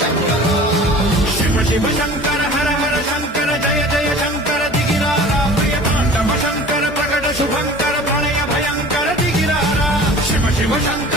शिव शिव शंकर हर हर शंकर जय जय शंकर दिगिरारा प्रिय तांडव शंकर प्रकट शुभंकर प्रणय भयंकर दिगिरारा शिव शिव शंकर